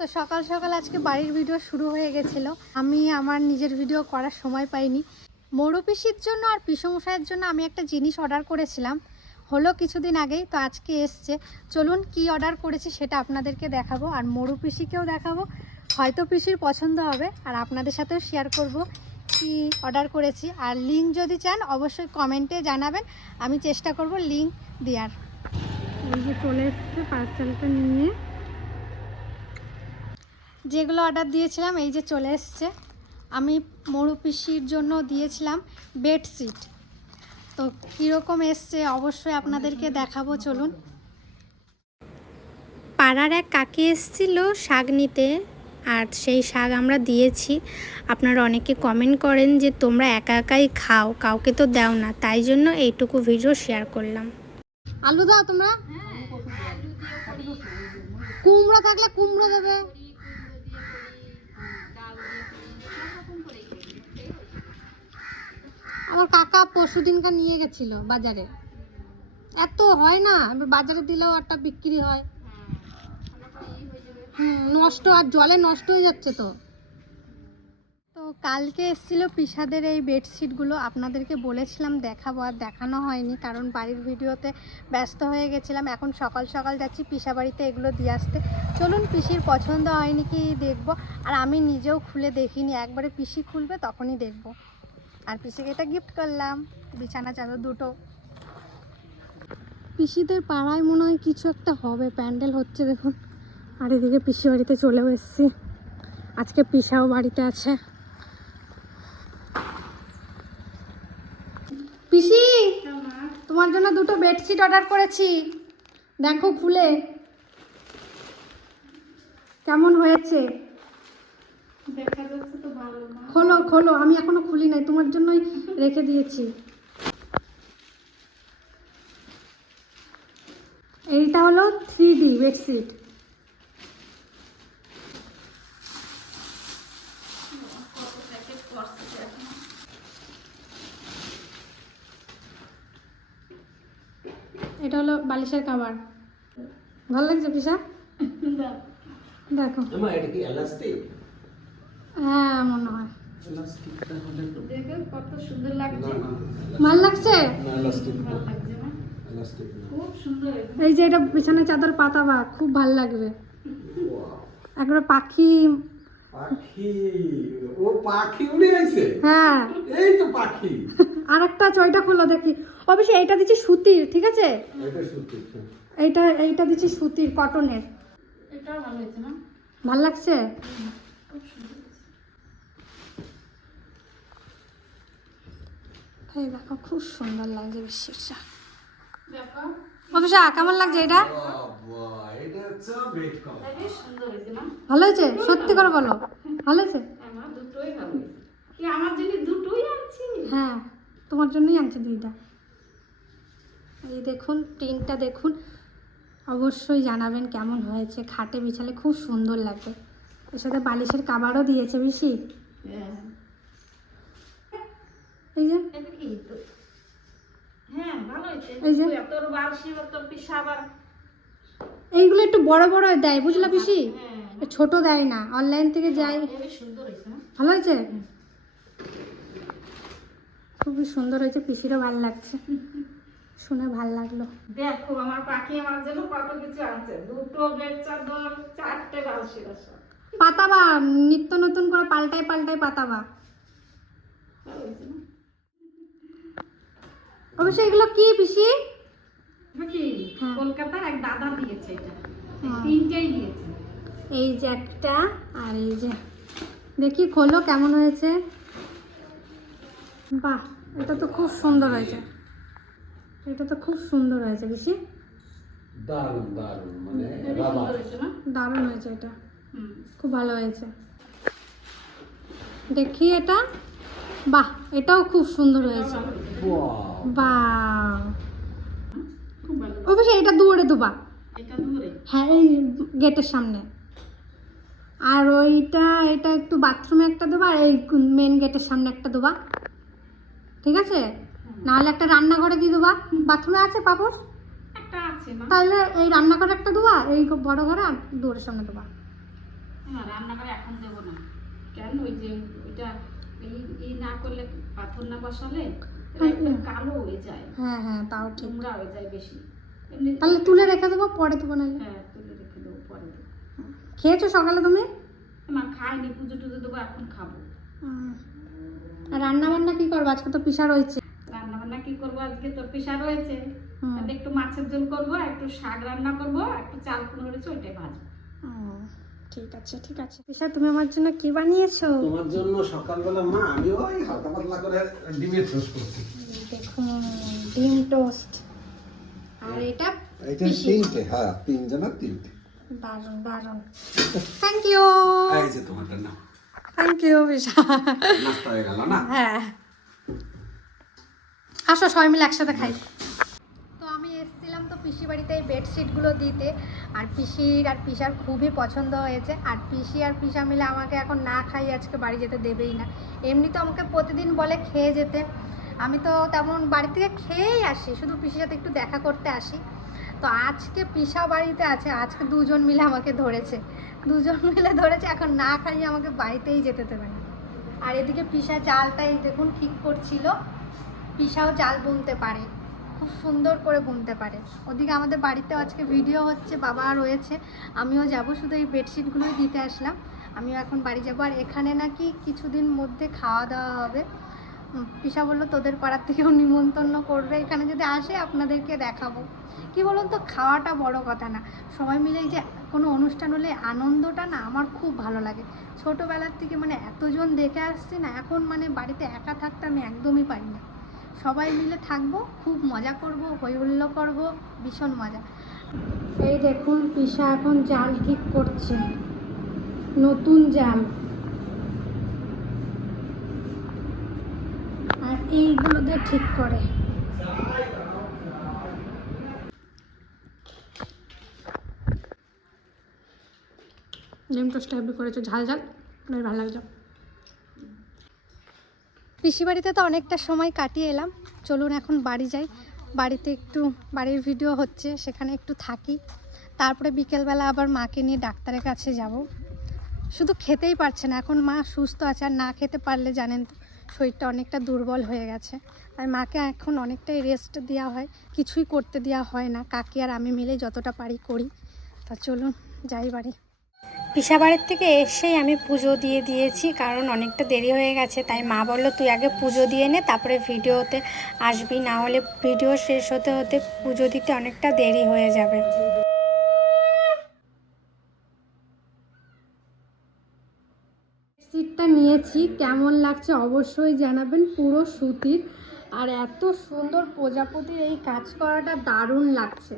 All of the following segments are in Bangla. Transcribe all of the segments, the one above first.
তো সকাল সকাল আজকে বাড়ির ভিডিও শুরু হয়ে গেছিলো। আমি আমার নিজের ভিডিও করার সময় পাইনি। মরু পিসির জন্য আর পিসমশাইয়ের জন্য আমি একটা জিনিস অর্ডার করেছিলাম, হলো কিছুদিন আগেই। তো আজকে এসছে, চলুন কি অর্ডার করেছি সেটা আপনাদেরকে দেখাবো আর মরু পিসিকেও দেখাবো। হয়তো পিসির পছন্দ হবে আর আপনাদের সাথেও শেয়ার করব কি অর্ডার করেছি। আর লিঙ্ক যদি চান অবশ্যই কমেন্টে জানাবেন, আমি চেষ্টা করব লিঙ্ক দেওয়ার। এই যে চলে এসছে পার্সেলটা নিয়ে, যেগুলো অর্ডার দিয়েছিলাম এই যে চলে এসছে। আমি মরু পিসির জন্য দিয়েছিলাম বেডশিট, তো কীরকম এসছে অবশ্যই আপনাদেরকে দেখাবো, চলুন। পাড়ার এক কাকি এসেছিল শাক নিতে, আর সেই শাক আমরা দিয়েছি। আপনারা অনেকে কমেন্ট করেন যে তোমরা একা একাই খাও, কাউকে তো দাও না, তাই জন্য এইটুকু ভিডিও শেয়ার করলাম। আলু দাও তোমরা, কুমড়ো থাকলে কুমড়ো দেবে। আমার কাকা পরশু দিনকার নিয়ে গেছিল বাজারে, এত হয় না, বাজারে দিলেও একটা বিক্রি হয়। নষ্ট, আর জলে নষ্ট হয়ে যাচ্ছে। তো কালকে এসেছিলো পিসাদের এই বেডশিটগুলো, আপনাদেরকে বলেছিলাম দেখাবো, আর দেখানো হয়নি কারণ বাড়ির ভিডিওতে ব্যস্ত হয়ে গেছিলাম। এখন সকাল সকাল যাচ্ছি পিসা বাড়িতে এগুলো দিয়ে আসতে। চলুন, পিসির পছন্দ হয়নি কি দেখবো, আর আমি নিজেও খুলে দেখিনি, একবারে পিসি খুলবে তখনই দেখবো। আর পিসিকে এটা গিফট করলাম, বিছানা চাদর দুটো। পিসিদের পাড়ায় মনে হয় কিছু একটা হবে, প্যান্ডেল হচ্ছে দেখুন। আর এদিকে পিসি বাড়িতে চলেও এসেছি, আজকে পিসাও বাড়িতে আছে। পিসি, তোমার জন্য দুটো বেডশিট অর্ডার করেছি, দেখো খুলে কেমন হয়েছে। দেখা যাচ্ছে তো ভালো না। খোলো খোলো, আমি এখনো খুলি নাই, তোমার জন্যই রেখে দিয়েছি। এইটা হলো 3D বেডশিট। এটা হলো বালিশের কভার। ভালো লাগছে পিসা? দেখো। এটা কি এলাস্টিক? হ্যাঁ মনে হয়। এলাস্টিকটা হলে তো দেখো কত সুন্দর লাগছে। ভালো লাগছে? না এলাস্টিক না, ভালো লাগছে না? এলাস্টিক না। খুব সুন্দর। এই যে এটা বিছানায় চাদর পাতাবা, খুব ভালো লাগবে। একবার পাখি পাখি, ও পাখি উড়ে আইছে। হ্যাঁ এই তো পাখি। আর একটা চয়টা খুলো দেখি। অবশ্যই এইটা দিচ্ছি সুতির, ঠিক আছে? এটা সত্যি। এইটা দিচ্ছি সুতির, কটনের। এটাও ভালো হয়েছে না? ভালো লাগছে? খুব সুন্দর হয়েছে। এই দেখো খুব সুন্দর লাগছে বেডশিটটা। দেখো অবশ্যই কেমন লাগছে এটা? বাহ, এটা হচ্ছে বেড কভার। এটা বেশ সুন্দর হয়েছে না? ভালো হয়েছে? সত্যি করে বলো, ভালো হয়েছে? আমার দুটোই ভালো হয়েছে। কি আমার জন্য দুটোই আনছি? হ্যাঁ, তোমার জন্যই আনছি দুইটা। এই দেখুন প্রিন্টটা দেখুন, অবশ্যই জানাবেন কেমন হয়েছে। খাটে বিছালে খুব সুন্দর লাগবে। এর সাথে বালিশের কাভারও দিয়েছে বেশি। হ্যাঁ। এই যে এটা কি তো? হ্যাঁ ভালো হয়েছে। এই যে। তোর বালশি তোর পিসা আবার। এইগুলো একটু বড় বড় দেয়, বুঝলা পিসি? হ্যাঁ। ছোট দেয় না, অনলাইন থেকে যাই। এটা বেশ সুন্দর হয়েছে না? ভালো হয়েছে? খুবই সুন্দর হয়েছে, পিসিরও ভালো লাগছে, শুনে ভালো লাগলো। দেখো আমার পাখি আমার জন্য কত কিছু আনছে। দুটো বেড চাদর, 4টে বালশি রসা। পাতাবা, নিত্য নতুন করে পাল্টাই পাল্টাই পাতাবা। ভালো হয়েছে না? অবশ্যই এগুলো কি পিসি? এটা কি? হ্যাঁ। কলকাতার এক দাদা দিয়েছে এটা। হ্যাঁ। তিনটেই দিয়েছে। এই যে একটা, আর এই যে দেখি খোলো কেমন হয়েছে। বাহ, এটা তো খুব সুন্দর হয়েছে, এটা তো খুব সুন্দর হয়েছে পিসি। দারুণ দারুণ, মানে এটা বেশ সুন্দর হয়েছে না? দারুণ হয়েছে, এটা হুম। খুব ভালো হয়েছে। দেখি এটা, বাহ এটাও খুব সুন্দর হয়েছে। বাহ, বাহ, খুব ভালো। অবশ্যই এটা দুয়ারে দুবা। এটা ধরে। হ্যাঁ, এই গেটের সামনে। আর এটা একটু বাথরুমে একটা দেবা, আর এই মেন গেটের সামনে একটা দেবা, ঠিক আছে? নাহলে একটা রান্নাঘরে দিয়ে দেবা। বাথরুমে আছে পাপড়? একটা আছে না? তাহলে এই রান্নাঘরে একটা দেবা, এই বড় ঘরে আর দুয়ারের সামনে দেবা। না রান্না করে এখন দেবো না। কেন ওই যে ওইটা এই না করলে পাথর না বসালে একদম কালো হয়ে যায়, হ্যাঁ হ্যাঁ তাও ঠিক। নোংরা হয়ে যায় বেশি। তাহলে তুলে রেখে দেবো, পরে দেবো নাহলে। হ্যাঁ তুলে রেখে দেবো, পরে দেবো। খেয়েছো সকালে তুমি? না খাইনি, পুজো টুজো দেবো, এখন খাবো। আর রান্না বান্না কি করবো? আজকে তো পিসা রয়েছে। রান্না বান্না কি করবো? আজকে তোর পিসা রয়েছে, হুম। তাতে একটু মাছের ঝোল করবো, একটু শাক রান্না করবো, একটু চাল কুমড়ো রয়েছে ওইটাই ভাজবো। ঠিক আছে ঠিক আছে। পিসা তুমি আমার জন্য কি বানিয়েছো? তোমার জন্য সকালবেলা মা আমি ওই হালকা পাতলা করে ডিমের টোস্ট করছি। দেখুন ডিম টোস্ট। আর এটা এটা পিসি। তিনটে, হ্যাঁ তিনজন আর তিনটে। দারুণ দারুণ। Thank you. এই যে তোমারটা না, থ্যাংক ইউ পিসা। নাস্তা হয়ে গেল না? হ্যাঁ আসো সবাই মিলে একসাথে খাই। তো আমি এসেছিলাম তো পিসি বাড়িতে এই বেডশিটগুলো দিতে, আর পিসির আর পিসার খুবই পছন্দ হয়েছে। আর পিসি আর পিসা মিলে আমাকে এখন না খাই আজকে বাড়ি যেতে দেবেই না। এমনি তো আমাকে প্রতিদিন বলে খেয়ে যেতে, আমি তো তেমন বাড়ি থেকে খেয়েই আসি, শুধু পিসির সাথে একটু দেখা করতে আসি। তো আজকে পিসা বাড়িতে আছে, আজকে দুজন মিলে আমাকে ধরেছে, এখন না খাইয়ে আমাকে বাড়িতেই যেতে দেবে না। আর এদিকে পিসা চালটাই দেখুন ঠিক করছিল। পিসাও চাল বুনতে পারে, খুব সুন্দর করে বুনতে পারে। ওদিকে আমাদের বাড়িতেও আজকে ভিডিও হচ্ছে, বাবা রয়েছে, আমিও যাব, শুধু এই বেডশিটগুলোই দিতে আসলাম। আমিও এখন বাড়ি যাবো। আর এখানে নাকি কিছুদিন মধ্যে খাওয়া দাওয়া হবে। পিসা বললো তোদের পাড়ার থেকেও নিমন্ত্রণ করবে, এখানে যদি আসে আপনাদেরকে দেখাবো। কি বলুন তো, খাওয়াটা বড় কথা না, সবাই মিলে যে কোনো অনুষ্ঠান হলে আনন্দটা না আমার খুব ভালো লাগে। ছোটোবেলার থেকে মানে এতজন দেখে আসছি না, এখন মানে বাড়িতে একা থাকতে আমি একদমই পারি না। সবাই মিলে থাকবো, খুব মজা করব, হই হুল্লো করবো, ভীষণ মজা। এই দেখুন পিসা এখন জাল ঠিক করছে, নতুন জাল। আর এইগুলো দিয়ে ঠিক করে। ডিম টোস্টটা হেভি করেছে, ঝাল ঝাল, বেশ ভালো লাগছে। পিসি বাড়িতে তো অনেকটা সময় কাটিয়ে এলাম, চলুন এখন বাড়ি যাই। বাড়িতে একটু বাড়ির ভিডিও হচ্ছে, সেখানে একটু থাকি, তারপরে বিকেলবেলা আবার মাকে নিয়ে ডাক্তারের কাছে যাব। শুধু খেতেই পারছে না, এখন মা সুস্থ আছে, আর না খেতে পারলে জানেন তো শরীরটা অনেকটা দুর্বল হয়ে গেছে। তাই মাকে এখন অনেকটাই রেস্ট দেওয়া হয়, কিছুই করতে দেওয়া হয় না, কাকি আর আমি মিলে যতটা পারি করি। তা চলুন যাই বাড়ি। পিসা বাড়ির থেকে এসেই আমি পুজো দিয়ে দিয়েছি, কারণ অনেকটা দেরি হয়ে গেছে। তাই মা বললো তুই আগে পুজো দিয়ে নে, তারপরে ভিডিওতে আসবি, না হলে ভিডিও শেষ হতে হতে পুজো দিতে অনেকটা দেরি হয়ে যাবে। বেডশিটটা নিয়েছি, কেমন লাগছে অবশ্যই জানাবেন, পুরো সুতির। আর এত সুন্দর প্রজাপতির এই কাজ করাটা দারুণ লাগছে।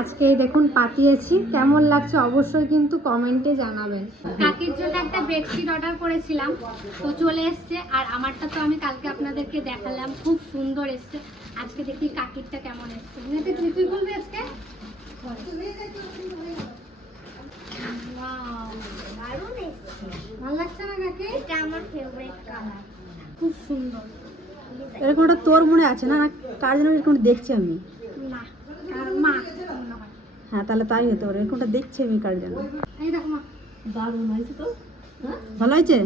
আজকে এই দেখুন পাঠিয়েছি, কেমন লাগছে অবশ্যই কিন্তু কমেন্টে জানাবেন। কাকির জন্য একটা বেডশিট অর্ডার করেছিলাম, তো চলে এসছে। আর আমারটা তো আমি কালকে আপনাদেরকে দেখালাম, খুব সুন্দর এসছে। আজকে দেখি কাকিরটা কেমন এসছে। তুই বলবি আজকে ভালো লাগছে না কাকি? এটা আমার ফেভারিট কালার, খুব সুন্দর। এরকম একটা তোর মনে আছে না, কার জন্য এরকম দেখছি আমি? না আর মা মনে হয়। হ্যাঁ তাহলে তাই হতে পারে, এরকমটা দেখছি আমি কার জন্য। এই দেখো মা, দারুণ হয়েছে তো, ভালো হয়েছে,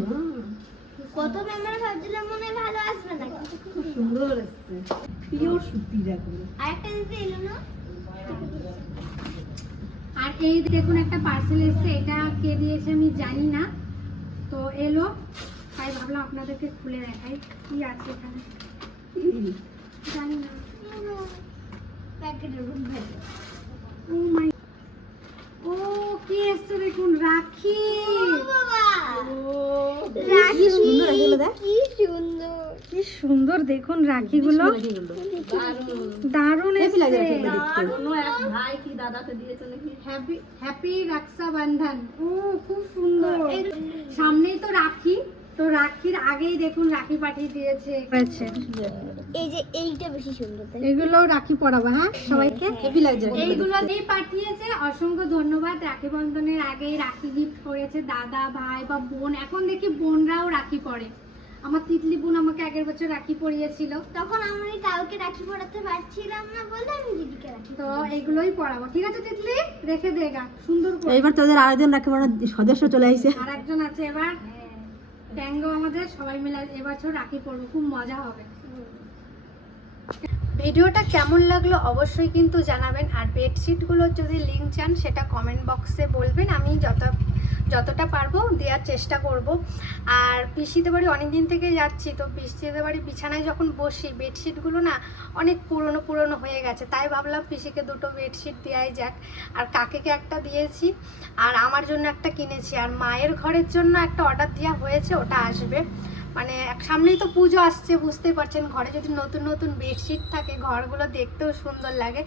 প্রথমে আমরা ভাবছিলাম মনে হয় ভালো আসবে না, খুব সুন্দর এসছে, পিওর সুতি দেখো। আরেকটা দিতে এলো না। আর এই দেখুন একটা পার্সেল এসেছে, এটা কে দিয়েছে আমি জানি না, তো এলো, তাই ভাবলাম আপনাদেরকে খুলে দেখাই কি আছে এখানে। জানি না, প্যাকেটের মধ্যে ও মাই, ও কি এসছে দেখুন, রাখি। বাবা কি সুন্দর এগুলো, দেখ কি সুন্দর, কি সুন্দর দেখুন রাখিগুলো, দারুণ হেভি লাগে এসছে। রাখিগুলো দেখতে। কোনো এক ভাই কি দাদাকে দিয়েছে নাকি? Happy happy Rakshabandhan. ও খুব সুন্দর, সামনেই তো রাখি, তো রাখির আগেই দেখুন রাখি পাঠিয়ে দিয়েছে। এই যে এইটা বেশি সুন্দর, তাই এগুলো রাখি পরাবো হ্যাঁ সবাইকে। হেভি লাগছে রাখিগুলো এইগুলো দেখতে। দিয়ে পাঠিয়েছে, অসংখ্য ধন্যবাদ। রাখি বন্ধনের আগেই রাখি গিফট করেছে দাদা ভাই বা বোন, এখন দেখি বোনরাও রাখি পরে। আমার তিতলি বোন আমাকে আগের বছর রাখি পরিয়েছিল, তখন আমি কাউকে রাখি পড়াতে পারছিলাম না বলে আমি দিদিকে রাখি তো এইগুলোই পরাবো। ঠিক আছে তিতলি, রেখে দে গা সুন্দর করে। এইবার তোদের আরেকজন রাখি পড়ানোর সদস্য চলে আসছে। আর একজন আছে এবার ট্যাঙ্গো, আমাদের সবাই মিলে এবছর রাখি পরবো, খুব মজা হবে। ভিডিওটা কেমন লাগলো অবশ্যই কিন্তু জানাবেন, আর বেডশিটগুলোর যদি লিঙ্ক চান সেটা কমেন্ট বক্সে বলবেন, আমি যতটা পারবো দেওয়ার চেষ্টা করব। আর পিসিতে বাড়ি অনেক দিন থেকে যাচ্ছি, তো পিসিতে বাড়ি বিছানায় যখন বসি বেডশিটগুলো না অনেক পুরনো হয়ে গেছে, তাই ভাবলাম পিসিকে দুটো বেডশিট দেওয়াই যাক। আর কাকিকে একটা দিয়েছি, আর আমার জন্য একটা কিনেছি, আর মায়ের ঘরের জন্য একটা অর্ডার দেওয়া হয়েছে, ওটা আসবে। মানে সামনেই তো পুজো আসছে, বুঝতেই পারছেন, ঘরে যদি নতুন নতুন বেডশিট থাকে ঘরগুলো দেখতেও সুন্দর লাগে।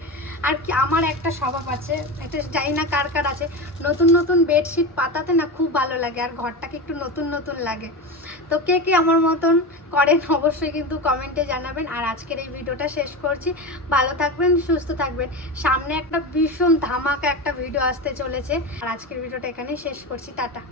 আর কি আমার একটা স্বভাব আছে, এটা জানি না কার কার আছে, নতুন নতুন বেডশিট পাতাতে না খুব ভালো লাগে, আর ঘরটাকে একটু নতুন নতুন লাগে। তো কে কে আমার মতন করেন অবশ্যই কিন্তু কমেন্টে জানাবেন। আর আজকের এই ভিডিওটা শেষ করছি, ভালো থাকবেন, সুস্থ থাকবেন। সামনে একটা ভীষণ ধামাকা একটা ভিডিও আসতে চলেছে, আর আজকের ভিডিওটা এখানেই শেষ করছি, টাটা।